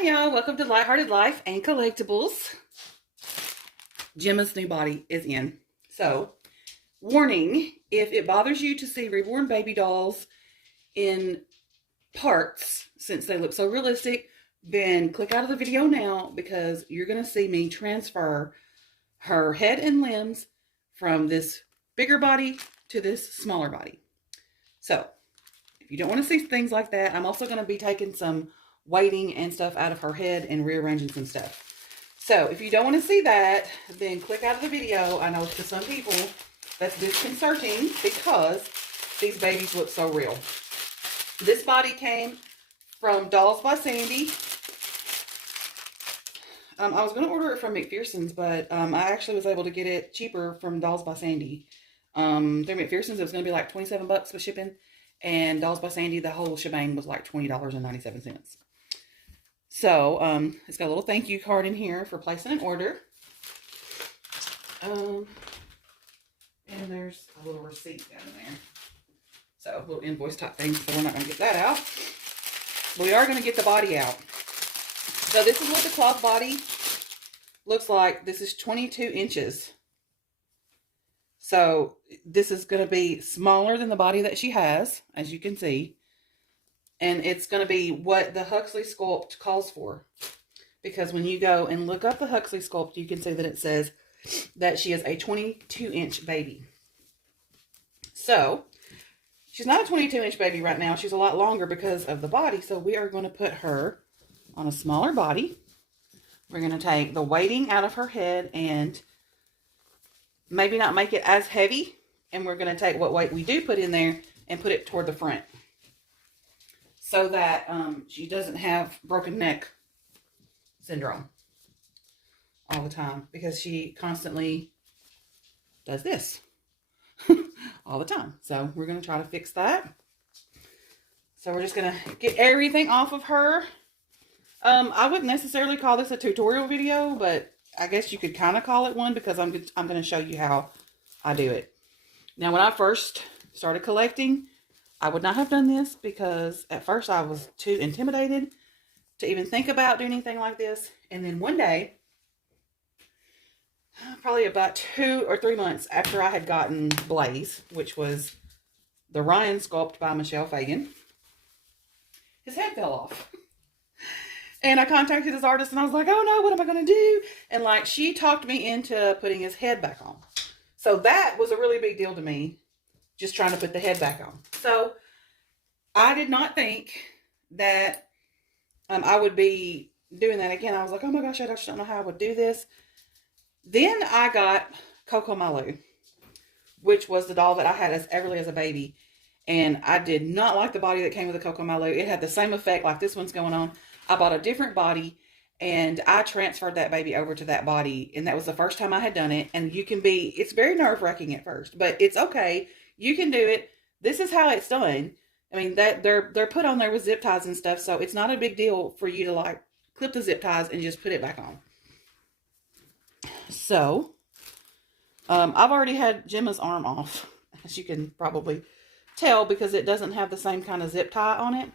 Hi y'all, welcome to Lighthearted Life and Collectibles. Gemma's new body is in. So, warning, if it bothers you to see reborn baby dolls in parts, since they look so realistic, then click out of the video now because you're going to see me transfer her head and limbs from this bigger body to this smaller body. So, if you don't want to see things like that, I'm also going to be taking some weighting and stuff out of her head and rearranging some stuff. So if you don't want to see that, then click out of the video. I know to some people that's disconcerting because these babies look so real. This body came from Dolls by Sandy. I was going to order it from McPherson's, but I actually was able to get it cheaper from Dolls by Sandy. They're McPherson's. It was going to be like 27 bucks with shipping. And Dolls by Sandy, the whole shebang was like $20.97. So, it's got a little thank you card in here for placing an order. And there's a little receipt down there. So, a little invoice type thing, so we're not going to get that out. But we are going to get the body out. So, this is what the cloth body looks like. This is 22 inches. So, this is going to be smaller than the body that she has, as you can see. And it's going to be what the Huxley sculpt calls for. Because when you go and look up the Huxley sculpt, you can see that it says that she is a 22-inch baby. So, she's not a 22-inch baby right now. She's a lot longer because of the body. So, we are going to put her on a smaller body. We're going to take the weighting out of her head and maybe not make it as heavy. And we're going to take what weight we do put in there and put it toward the front. So that she doesn't have broken neck syndrome all the time. Because she constantly does this all the time. So we're going to try to fix that. So we're just going to get everything off of her. I wouldn't necessarily call this a tutorial video. But I guess you could kind of call it one. Because I'm going to show you how I do it. Now when I first started collecting, I would not have done this because at first I was too intimidated to even think about doing anything like this. And then one day, probably about 2 or 3 months after I had gotten Blaze, which was the Ryan sculpt by Michelle Fagan, his head fell off. And I contacted his artist and I was like, oh no, what am I going to do? And like, she talked me into putting his head back on. So that was a really big deal to me. Just trying to put the head back on. So, I did not think that I would be doing that again. I was like, oh my gosh, I just don't know how I would do this. Then I got Coco Malu, which was the doll that I had as Everly as a baby. And I did not like the body that came with the Coco Malu. It had the same effect like this one's going on. I bought a different body and I transferred that baby over to that body. And that was the first time I had done it. And you can be, it's very nerve-wracking at first, but it's okay. You can do it. This is how it's done. I mean, that they're put on there with zip ties and stuff, so it's not a big deal for you to like clip the zip ties and just put it back on. So, I've already had Gemma's arm off, as you can probably tell, because it doesn't have the same kind of zip tie on it.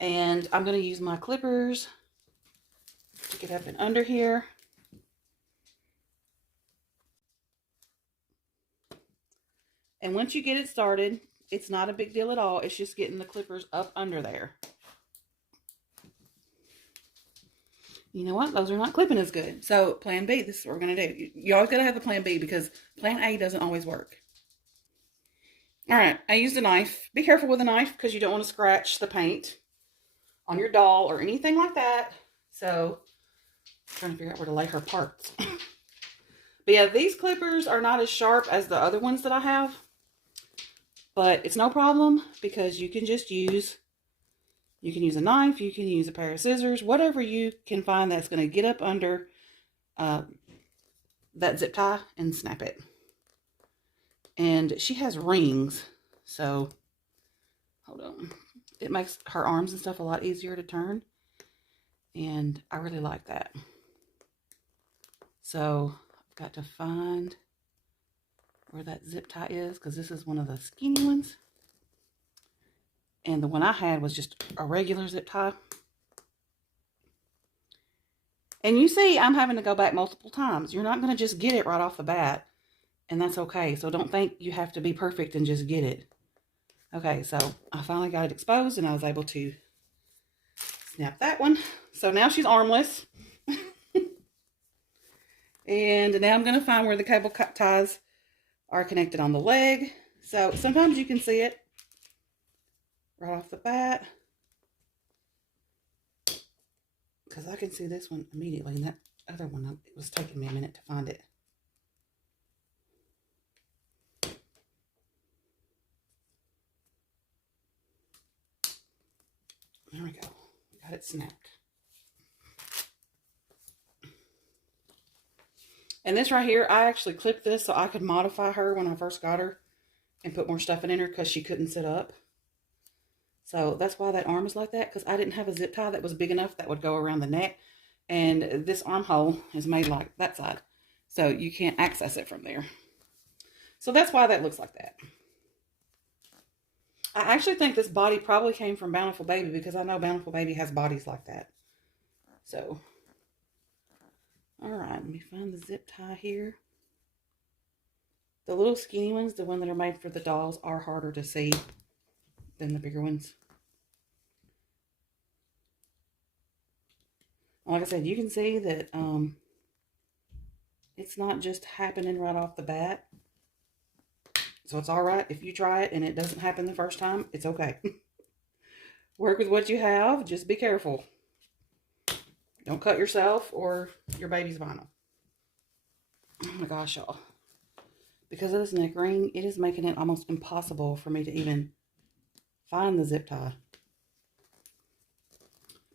And I'm going to use my clippers to get up and under here. And once you get it started, it's not a big deal at all. It's just getting the clippers up under there. You know what? Those are not clipping as good. So, plan B, this is what we're going to do. You always got to have a plan B because plan A doesn't always work. Alright, I used a knife. Be careful with a knife because you don't want to scratch the paint on your doll or anything like that. So, I'm trying to figure out where to lay her parts. But yeah, these clippers are not as sharp as the other ones that I have. But it's no problem because you can just use, you can use a knife, you can use a pair of scissors, whatever you can find that's going to get up under that zip tie and snap it. And she has rings, so hold on. It makes her arms and stuff a lot easier to turn. And I really like that. So I've got to find where that zip tie is because this is one of the skinny ones. And the one I had was just a regular zip tie. And you see, I'm having to go back multiple times. You're not going to just get it right off the bat. And that's okay. So don't think you have to be perfect and just get it. Okay, so I finally got it exposed and I was able to snap that one. So now she's armless. And now I'm going to find where the cable ties are connected on the leg. So sometimes you can see it right off the bat. Because I can see this one immediately. And that other one, it was taking me a minute to find it. There we go. Got it snapped. And this right here, I actually clipped this so I could modify her when I first got her and put more stuff in her because she couldn't sit up. So that's why that arm is like that, because I didn't have a zip tie that was big enough that would go around the neck. And this armhole is made like that side. So you can't access it from there. So that's why that looks like that. I actually think this body probably came from Bountiful Baby because I know Bountiful Baby has bodies like that. So, alright, let me find the zip tie here. The little skinny ones, the ones that are made for the dolls, are harder to see than the bigger ones. Like I said, you can see that it's not just happening right off the bat. So it's alright if you try it and it doesn't happen the first time. It's okay. Work with what you have. Just be careful. Don't cut yourself or your baby's vinyl. Oh my gosh, y'all. Because of this neck ring, it is making it almost impossible for me to even find the zip tie.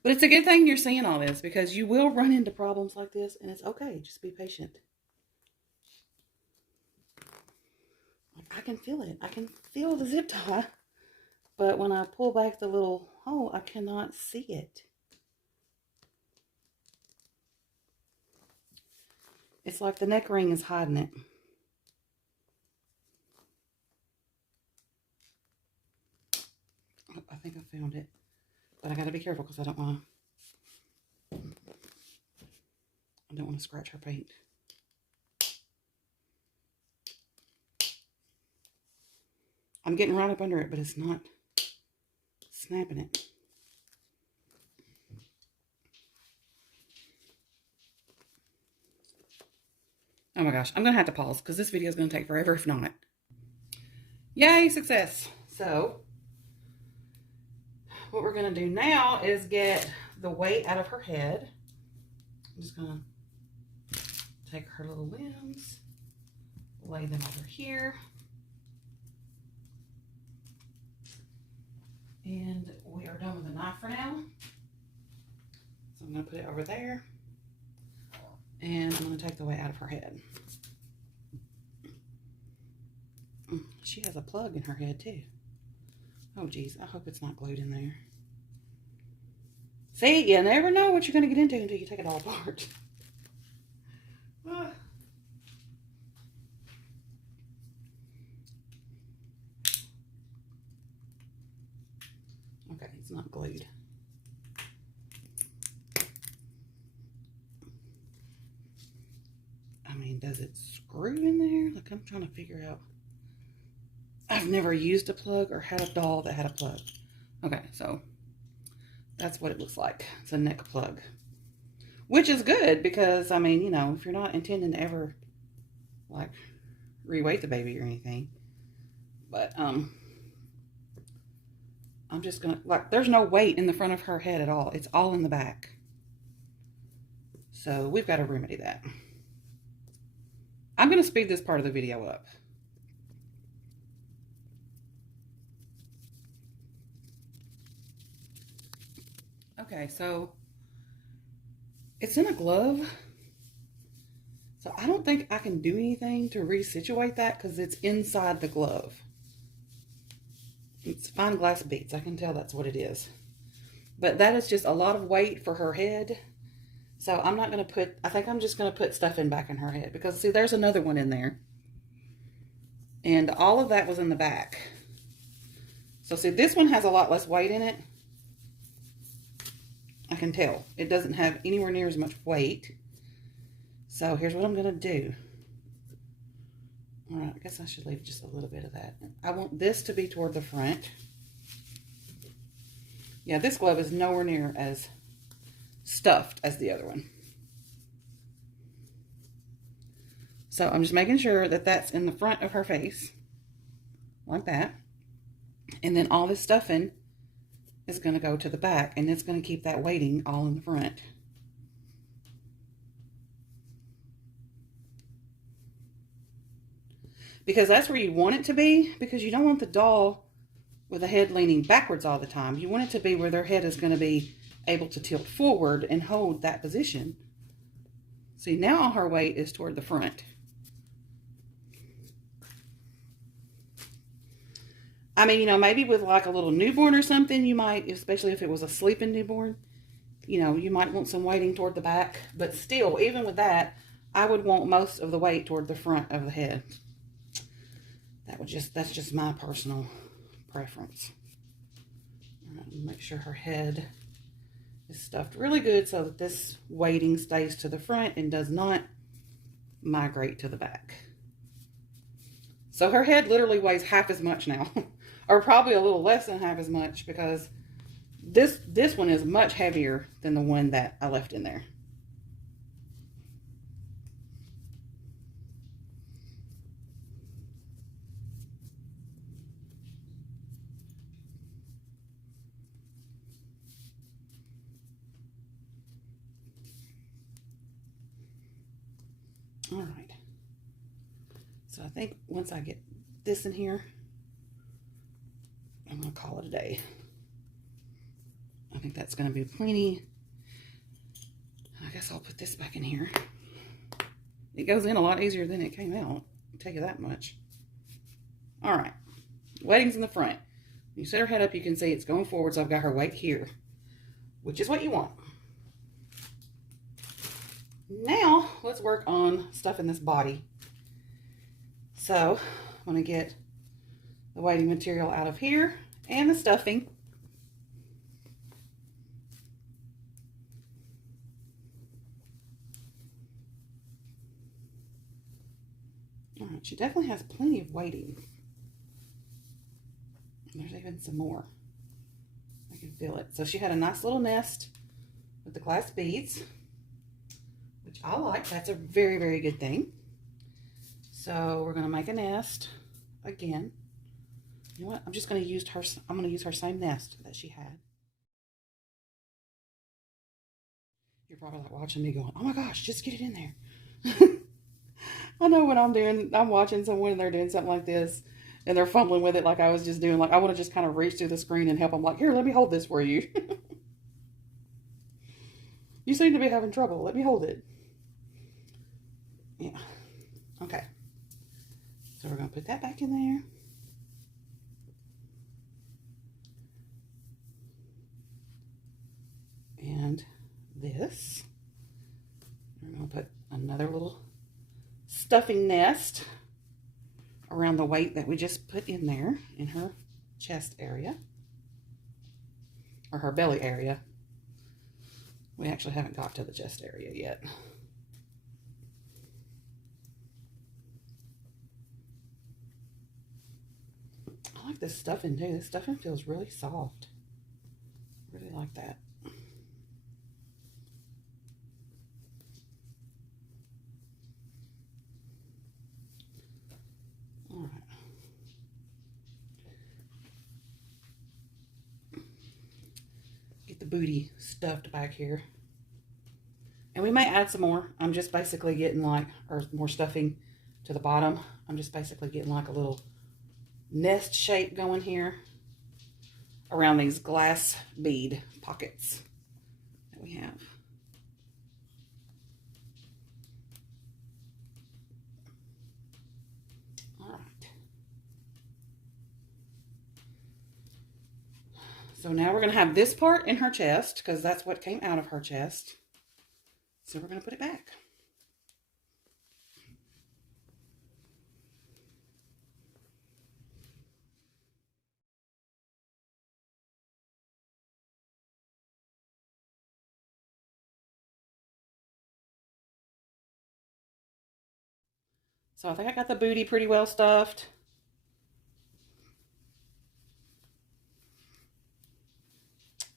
But it's a good thing you're seeing all this because you will run into problems like this and it's okay. Just be patient. I can feel it. I can feel the zip tie. But when I pull back the little hole, I cannot see it. It's like the neck ring is hiding it. Oh, I think I found it. But I gotta be careful because I don't want to scratch her paint. I'm getting right up under it, but it's not snapping it. Oh my gosh, I'm going to have to pause because this video is going to take forever if not. Yay, success. So, what we're going to do now is get the weight out of her head. I'm just going to take her little limbs, lay them over here. And we are done with the knife for now. So I'm going to put it over there. And I'm going to take the weight out of her head. She has a plug in her head too. Oh geez, I hope it's not glued in there. See, you never know what you're going to get into until you take it all apart. Okay, it's not glued. I mean, does it screw in there? Like, I'm trying to figure out. I've never used a plug or had a doll that had a plug. Okay, so that's what it looks like. It's a neck plug. Which is good because, I mean, you know, if you're not intending to ever, like, re-weight the baby or anything. But, I'm just gonna, like, there's no weight in the front of her head at all. It's all in the back. So, we've got to remedy that. I'm going to speed this part of the video up. Okay, so it's in a glove. So I don't think I can do anything to resituate that because it's inside the glove. It's fine glass beads. I can tell that's what it is. But that is just a lot of weight for her head. So I'm not going to put, I think I'm just going to put stuff in back in her head. Because see, there's another one in there. And all of that was in the back. So see, this one has a lot less weight in it. I can tell. It doesn't have anywhere near as much weight. So here's what I'm going to do. All right, I guess I should leave just a little bit of that. I want this to be toward the front. Yeah, this glove is nowhere near as stuffed as the other one. So I'm just making sure that that's in the front of her face, like that. And then all this stuffing is going to go to the back, and it's going to keep that weighting all in the front. Because that's where you want it to be, because you don't want the doll with the head leaning backwards all the time. You want it to be where their head is going to be able to tilt forward and hold that position. See, now all her weight is toward the front. I mean, you know, maybe with like a little newborn or something, you might, especially if it was a sleeping newborn, you know, you might want some weighting toward the back. But still, even with that, I would want most of the weight toward the front of the head. That's just my personal preference. All right, make sure her head is stuffed really good so that this weighting stays to the front and does not migrate to the back. So her head literally weighs half as much now. Or probably a little less than half as much, because this one is much heavier than the one that I left in there. All right. So I think once I get this in here, I'm going to call it a day. I think that's going to be plenty. I guess I'll put this back in here. It goes in a lot easier than it came out, I'll tell you that much. All right. Weighting's in the front. When you set her head up, you can see it's going forward, so I've got her weight here, which is what you want. Now, let's work on stuffing this body. So, I'm going to get the weighting material out of here and the stuffing. All right, she definitely has plenty of weighting. There's even some more. I can feel it. So she had a nice little nest with the glass beads, which I like. That's a very, very good thing. So we're going to make a nest again. You know what? I'm just going to use her. I'm going to use her same nest that she had. You're probably like watching me going, "Oh my gosh, just get it in there." I know when I'm watching someone and they're doing something like this and they're fumbling with it like I was just doing. Like, I want to just kind of reach through the screen and help them. Like, here, let me hold this for you. You seem to be having trouble. Let me hold it. Yeah. Okay. So we're going to put that back in there. And this. We're going to put another little stuffing nest around the weight that we just put in there in her chest area. Or her belly area. We actually haven't got to the chest area yet. I like this stuffing too. This stuffing feels really soft. I really like that. All right. Get the booty stuffed back here. And we may add some more. I'm just basically getting like, or more stuffing to the bottom. I'm just basically getting like a little nest shape going here around these glass bead pockets that we have. All right. So now we're going to have this part in her chest because that's what came out of her chest. So we're going to put it back. So I think I got the booty pretty well stuffed.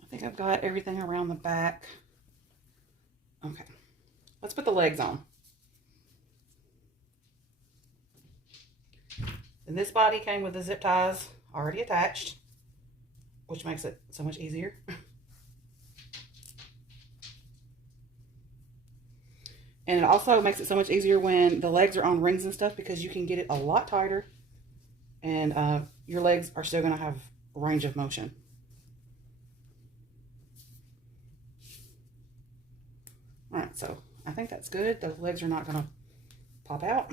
I think I've got everything around the back. Okay, let's put the legs on. And this body came with the zip ties already attached, which makes it so much easier. And it also makes it so much easier when the legs are on rings and stuff, because you can get it a lot tighter and your legs are still going to have range of motion. All right, so I think that's good. Those legs are not going to pop out.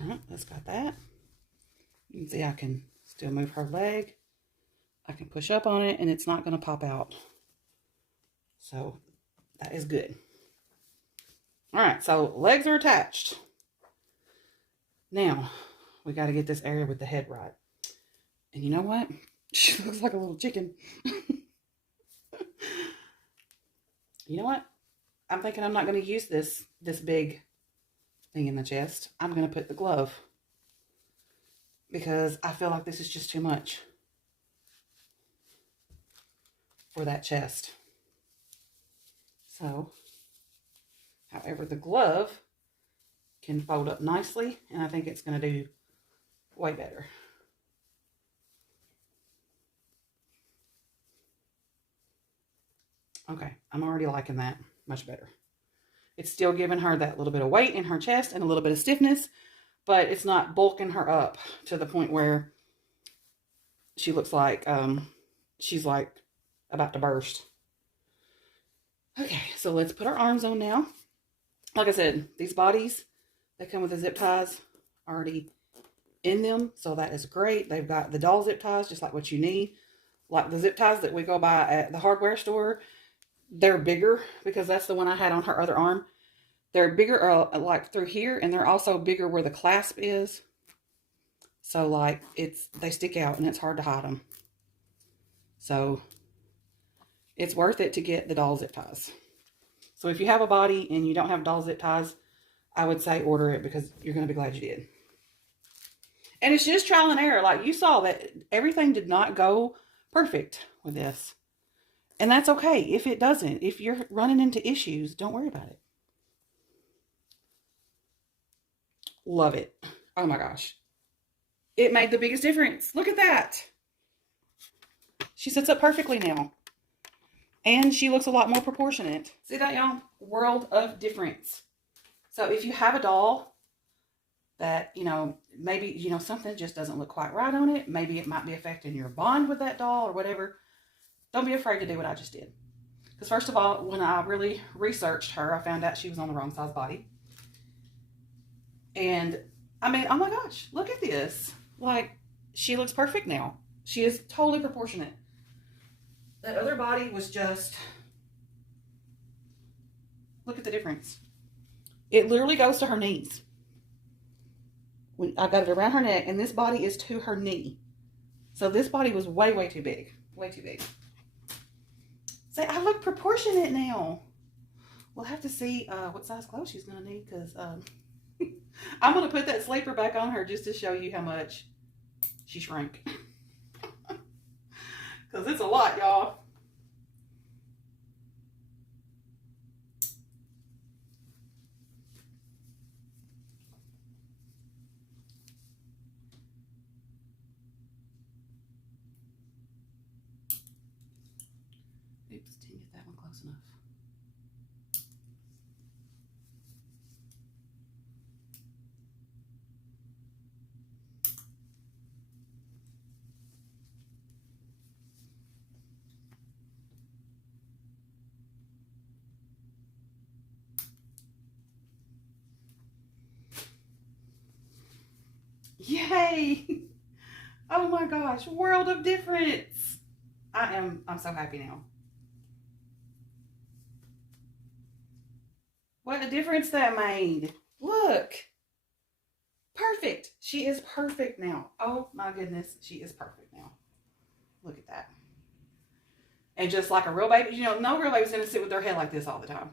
All right, that's got that. You can see I can still move her leg. I can push up on it and it's not going to pop out. So that is good. All right, so legs are attached. Now we got to get this area with the head right. And you know what? She looks like a little chicken. You know what? I'm thinking I'm not going to use this big thing in the chest. I'm going to put the glove, because I feel like this is just too much for that chest. So, however, the glove can fold up nicely, and I think it's going to do way better. Okay, I'm already liking that much better. It's still giving her that little bit of weight in her chest and a little bit of stiffness, but it's not bulking her up to the point where she looks like she's like about to burst. Okay, so let's put our arms on now. Like I said, these bodies, they come with the zip ties already in them, so that is great. They've got the doll zip ties, just like what you need. Like the zip ties that we go buy at the hardware store, they're bigger, because that's the one I had on her other arm. They're bigger like through here, and they're also bigger where the clasp is. So like they stick out and it's hard to hide them. So it's worth it to get the doll zip ties. So if you have a body and you don't have doll zip ties, I would say order it, because you're going to be glad you did. And it's just trial and error. Like you saw that everything did not go perfect with this. And that's okay if it doesn't. If you're running into issues, don't worry about it. Love it. Oh my gosh. It made the biggest difference. Look at that. She sits up perfectly now. And she looks a lot more proportionate. See that, y'all? World of difference. So if you have a doll that, maybe, something just doesn't look quite right on it. Maybe it might be affecting your bond with that doll or whatever. Don't be afraid to do what I just did. Because first of all, when I really researched her, I found out she was on the wrong size body. And I mean, oh my gosh, look at this. Like, she looks perfect now. She is totally proportionate. That other body was just, look at the difference. It literally goes to her knees. When I got it around her neck, and this body is to her knee. So this body was way, way too big. Way too big. Say, I look proportionate now. We'll have to see what size clothes she's going to need, because I'm going to put that sleeper back on her just to show you how much she shrank. Because it's a lot, y'all. Oops, didn't get that one close enough. Yay! Oh my gosh, world of difference. I'm so happy now. What a difference that made. Look. Perfect. She is perfect now. Oh my goodness. She is perfect now. Look at that. And just like a real baby, you know, no real baby's going to sit with their head like this all the time.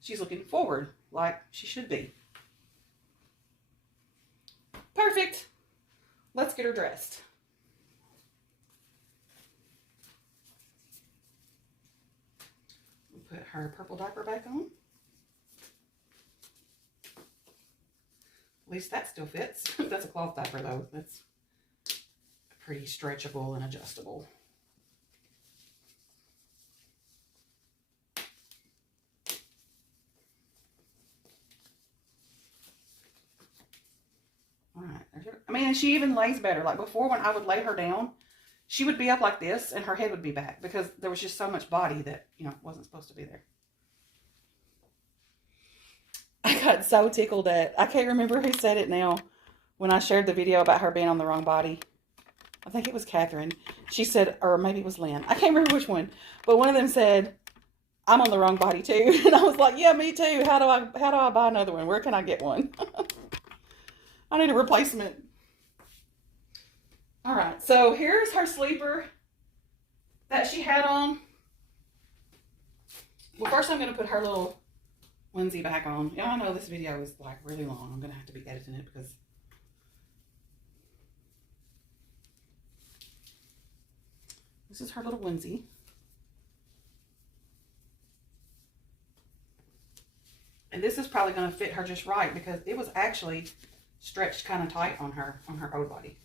She's looking forward like she should be. Perfect. Let's get her dressed. We'll put her purple diaper back on. At least that still fits. That's a cloth diaper though. That's pretty stretchable and adjustable. All right. I mean, and she even lays better. Like before, when I would lay her down, she would be up like this and her head would be back because there was just so much body that, you know, wasn't supposed to be there. I got so tickled at, I can't remember who said it now, when I shared the video about her being on the wrong body. I think it was Catherine. She said, or maybe it was Lynn. I can't remember which one. But one of them said, I'm on the wrong body too. And I was like, yeah, me too. How do I buy another one? Where can I get one? I need a replacement. All right. So here's her sleeper that she had on. Well, first I'm going to put her little onesie back on. Y'all know this video is like really long. I'm going to have to be editing it because this is her little onesie. And this is probably going to fit her just right because it was actually stretched kind of tight on her old body.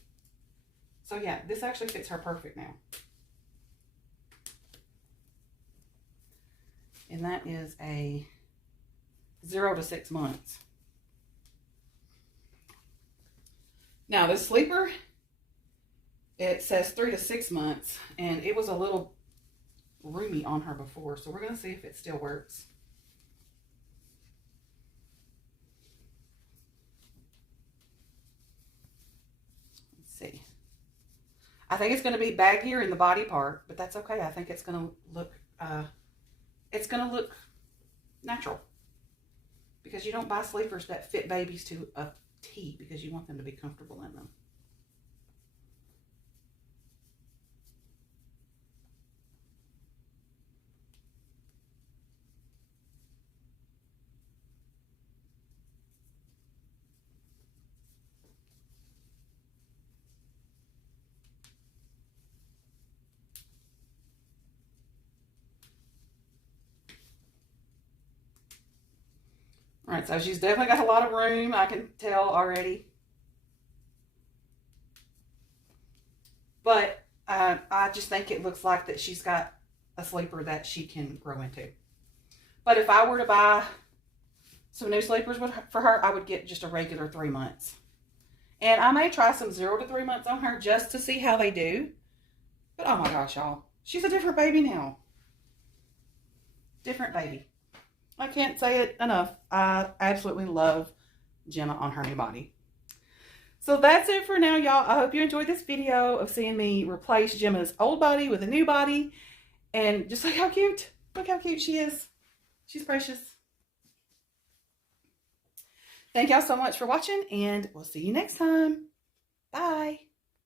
So yeah, this actually fits her perfect now. And that is a 0 to 6 months. Now this sleeper, it says 3 to 6 months, and it was a little roomy on her before, so we're going to see if it still works. Let's see. I think it's going to be baggier in the body part, but that's okay. I think it's going to look natural. Because you don't buy sleepers that fit babies to a T because you want them to be comfortable in them. All right, so she's definitely got a lot of room, I can tell already. But I just think it looks like that she's got a sleeper that she can grow into. But if I were to buy some new sleepers for her, I would get just a regular 3 months. And I may try some 0 to 3 months on her just to see how they do. But oh my gosh, y'all. She's a different baby now. Different baby. I can't say it enough. I absolutely love Gemma on her new body. So that's it for now, y'all. I hope you enjoyed this video of seeing me replace Gemma's old body with a new body. And just look how cute. Look how cute she is. She's precious. Thank y'all so much for watching, and we'll see you next time. Bye.